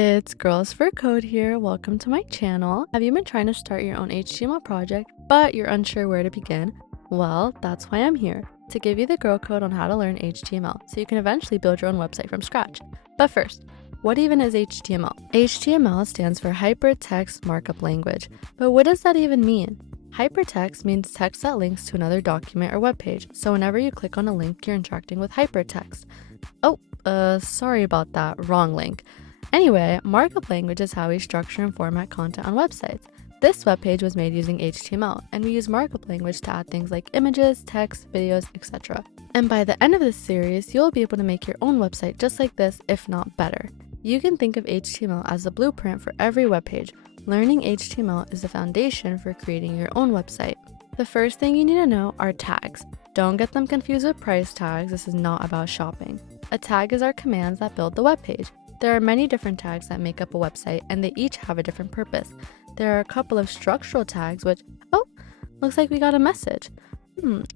It's Girls for Code here. Welcome to my channel. Have you been trying to start your own HTML project, but you're unsure where to begin? Well, that's why I'm here, to give you the girl code on how to learn HTML so you can eventually build your own website from scratch. But first, what even is HTML? HTML stands for Hypertext Markup Language, but what does that even mean? Hypertext means text that links to another document or web page, so whenever you click on a link, you're interacting with hypertext. Sorry about that, wrong link. Anyway, markup language is how we structure and format content on websites. This web page was made using HTML, and we use markup language to add things like images, text, videos, etc. And by the end of this series, you'll be able to make your own website just like this, if not better. You can think of HTML as the blueprint for every web page. Learning HTML is the foundation for creating your own website. The first thing you need to know are tags. Don't get them confused with price tags. This is not about shopping. A tag is our commands that build the web page. There are many different tags that make up a website, and they each have a different purpose. There are a couple of structural tags which, looks like we got a message.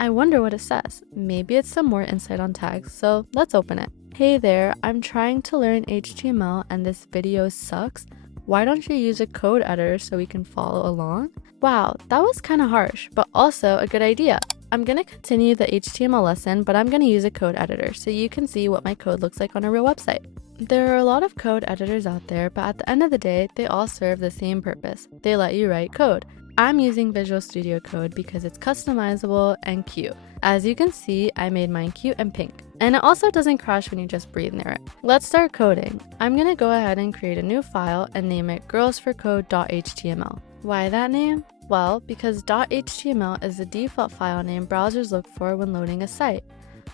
I wonder what it says. Maybe it's some more insight on tags, so let's open it. Hey there, I'm trying to learn HTML and this video sucks. Why don't you use a code editor so we can follow along? Wow, that was kind of harsh, but also a good idea. I'm going to continue the HTML lesson, but I'm going to use a code editor so you can see what my code looks like on a real website. There are a lot of code editors out there, but at the end of the day, they all serve the same purpose. They let you write code. I'm using Visual Studio Code because it's customizable and cute. As you can see, I made mine cute and pink. And it also doesn't crash when you just breathe near it. Let's start coding. I'm going to go ahead and create a new file and name it girlsforcode.html. Why that name? Well, because .html is the default file name browsers look for when loading a site.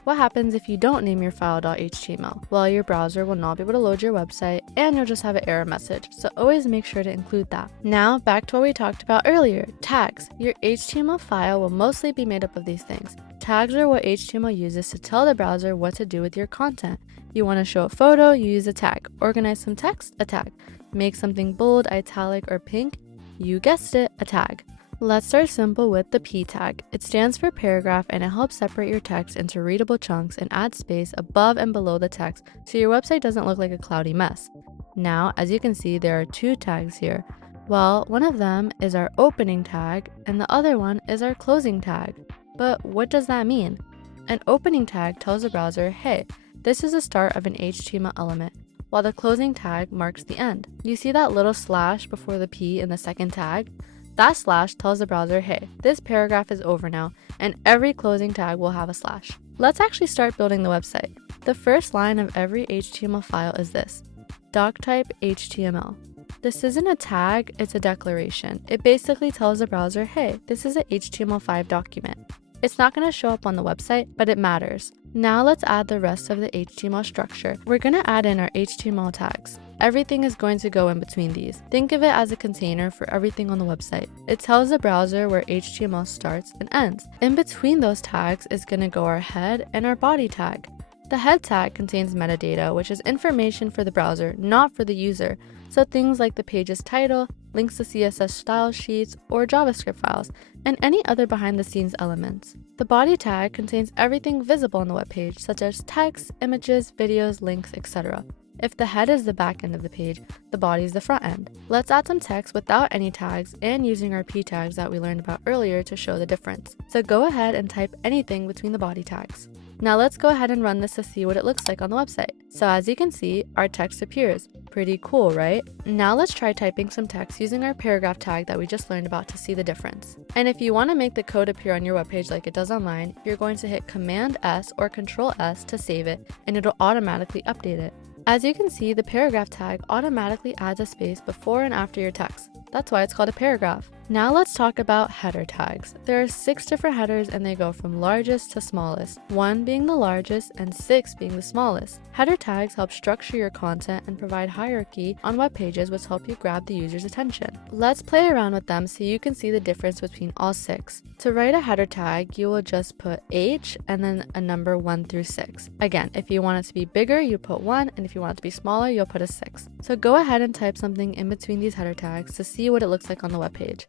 What happens if you don't name your file .html? Well, your browser will not be able to load your website and you'll just have an error message, so always make sure to include that. Now, back to what we talked about earlier, tags. Your HTML file will mostly be made up of these things. Tags are what HTML uses to tell the browser what to do with your content. You want to show a photo, you use a tag. Organize some text, a tag. Make something bold, italic, or pink, you guessed it, a tag. Let's start simple with the P tag. It stands for paragraph and it helps separate your text into readable chunks and add space above and below the text so your website doesn't look like a cloudy mess. Now, as you can see, there are two tags here. Well, one of them is our opening tag and the other one is our closing tag. But what does that mean? An opening tag tells the browser, hey, this is the start of an HTML element, while the closing tag marks the end. You see that little slash before the P in the second tag? That slash tells the browser, hey, this paragraph is over now, and every closing tag will have a slash. Let's actually start building the website. The first line of every HTML file is this, doctype HTML. This isn't a tag, it's a declaration. It basically tells the browser, hey, this is a HTML5 document. It's not going to show up on the website, but it matters. Now let's add the rest of the HTML structure. We're going to add in our HTML tags. Everything is going to go in between these. Think of it as a container for everything on the website. It tells the browser where HTML starts and ends. In between those tags is going to go our head and our body tag. The head tag contains metadata, which is information for the browser, not for the user. So things like the page's title, links to CSS style sheets, or JavaScript files, and any other behind-the-scenes elements. The body tag contains everything visible on the web page, such as text, images, videos, links, etc. If the head is the back end of the page, the body is the front end. Let's add some text without any tags and using our P tags that we learned about earlier to show the difference. So go ahead and type anything between the body tags. Now let's go ahead and run this to see what it looks like on the website. So as you can see, our text appears. Pretty cool, right? Now let's try typing some text using our paragraph tag that we just learned about to see the difference. And if you want to make the code appear on your webpage like it does online, you're going to hit Command S or Control S to save it, and it'll automatically update it. As you can see, the paragraph tag automatically adds a space before and after your text. That's why it's called a paragraph. Now let's talk about header tags. There are 6 different headers and they go from largest to smallest, 1 being the largest and 6 being the smallest. Header tags help structure your content and provide hierarchy on web pages, which help you grab the user's attention. Let's play around with them so you can see the difference between all 6. To write a header tag, you will just put H and then a number 1 through 6. Again, if you want it to be bigger, you put 1, and if you want it to be smaller, you'll put a 6. So go ahead and type something in between these header tags to see what it looks like on the web page.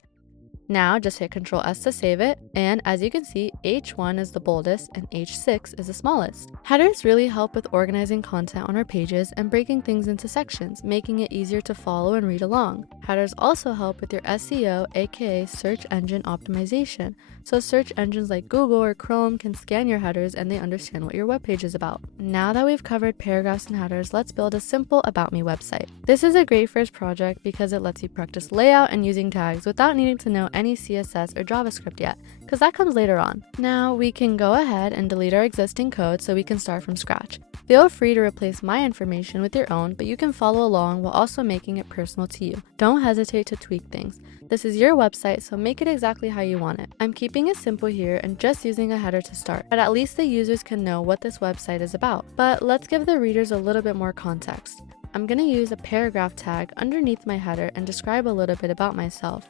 Now just hit Ctrl S to save it, and as you can see, H1 is the boldest and H6 is the smallest. Headers really help with organizing content on our pages and breaking things into sections, making it easier to follow and read along. Headers also help with your SEO, aka search engine optimization, so search engines like Google or Chrome can scan your headers and they understand what your webpage is about. Now that we've covered paragraphs and headers, let's build a simple About Me website. This is a great first project because it lets you practice layout and using tags without needing to know any CSS or JavaScript yet, because that comes later on. Now we can go ahead and delete our existing code so we can start from scratch. Feel free to replace my information with your own, but you can follow along while also making it personal to you. Don't hesitate to tweak things. This is your website, so make it exactly how you want it. I'm keeping it simple here and just using a header to start, but at least the users can know what this website is about. But let's give the readers a little bit more context. I'm going to use a paragraph tag underneath my header and describe a little bit about myself.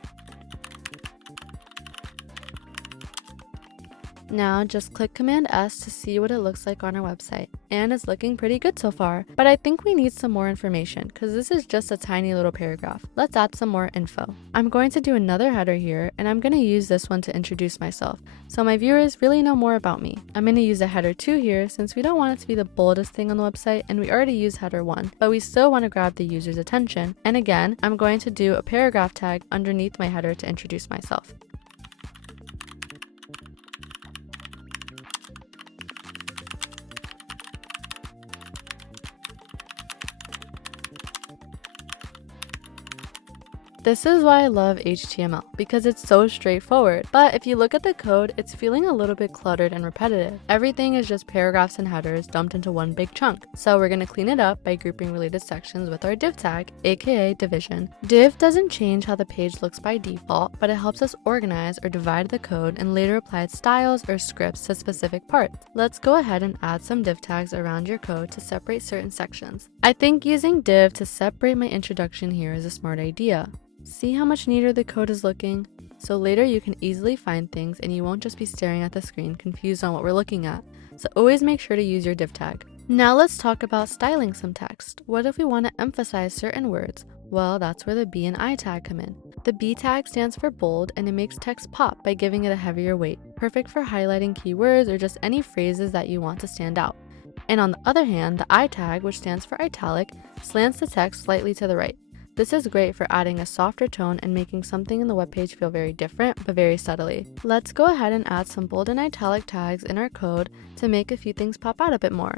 Now just click Command S to see what it looks like on our website, and it's looking pretty good so far. But I think we need some more information because this is just a tiny little paragraph. Let's add some more info. I'm going to do another header here, and I'm going to use this one to introduce myself, so my viewers really know more about me. I'm going to use a header 2 here since we don't want it to be the boldest thing on the website, and we already use header 1, but we still want to grab the user's attention. And again, I'm going to do a paragraph tag underneath my header to introduce myself. This is why I love HTML, because it's so straightforward. But if you look at the code, it's feeling a little bit cluttered and repetitive. Everything is just paragraphs and headers dumped into one big chunk. So we're going to clean it up by grouping related sections with our div tag, aka division. Div doesn't change how the page looks by default, but it helps us organize or divide the code and later apply styles or scripts to specific parts. Let's go ahead and add some div tags around your code to separate certain sections. I think using div to separate my introduction here is a smart idea. See how much neater the code is looking? So later you can easily find things and you won't just be staring at the screen confused on what we're looking at. So always make sure to use your div tag. Now let's talk about styling some text. What if we want to emphasize certain words? Well, that's where the B and I tag come in. The B tag stands for bold and it makes text pop by giving it a heavier weight, perfect for highlighting keywords or just any phrases that you want to stand out. And on the other hand, the I tag, which stands for italic, slants the text slightly to the right. This is great for adding a softer tone and making something in the webpage feel very different, but very subtly. Let's go ahead and add some bold and italic tags in our code to make a few things pop out a bit more.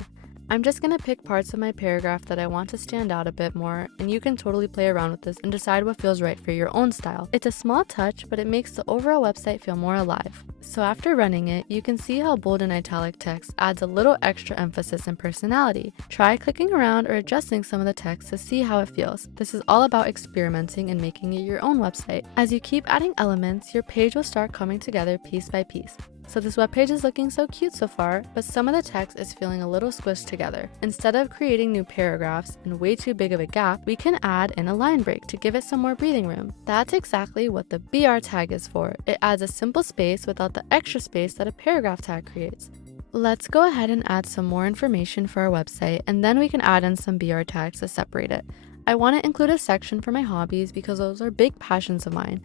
I'm just going to pick parts of my paragraph that I want to stand out a bit more, and you can totally play around with this and decide what feels right for your own style. It's a small touch, but it makes the overall website feel more alive. So after running it, you can see how bold and italic text adds a little extra emphasis and personality. Try clicking around or adjusting some of the text to see how it feels. This is all about experimenting and making it your own website. As you keep adding elements, your page will start coming together piece by piece. So this webpage is looking so cute so far, but some of the text is feeling a little squished together. Instead of creating new paragraphs and way too big of a gap, we can add in a line break to give it some more breathing room. That's exactly what the BR tag is for. It adds a simple space without the extra space that a paragraph tag creates. Let's go ahead and add some more information for our website, and then we can add in some BR tags to separate it. I want to include a section for my hobbies because those are big passions of mine.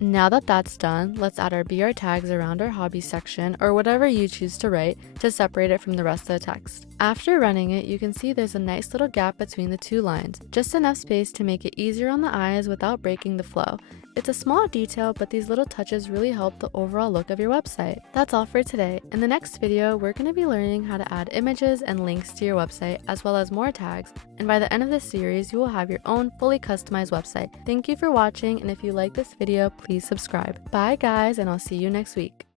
Now that that's done, let's add our BR tags around our hobby section or whatever you choose to write to separate it from the rest of the text. After running it, you can see there's a nice little gap between the two lines, just enough space to make it easier on the eyes without breaking the flow. It's a small detail, but these little touches really help the overall look of your website. That's all for today. In the next video, we're going to be learning how to add images and links to your website, as well as more tags. And by the end of this series, you will have your own fully customized website. Thank you for watching, and if you like this video, please subscribe. Bye guys, and I'll see you next week.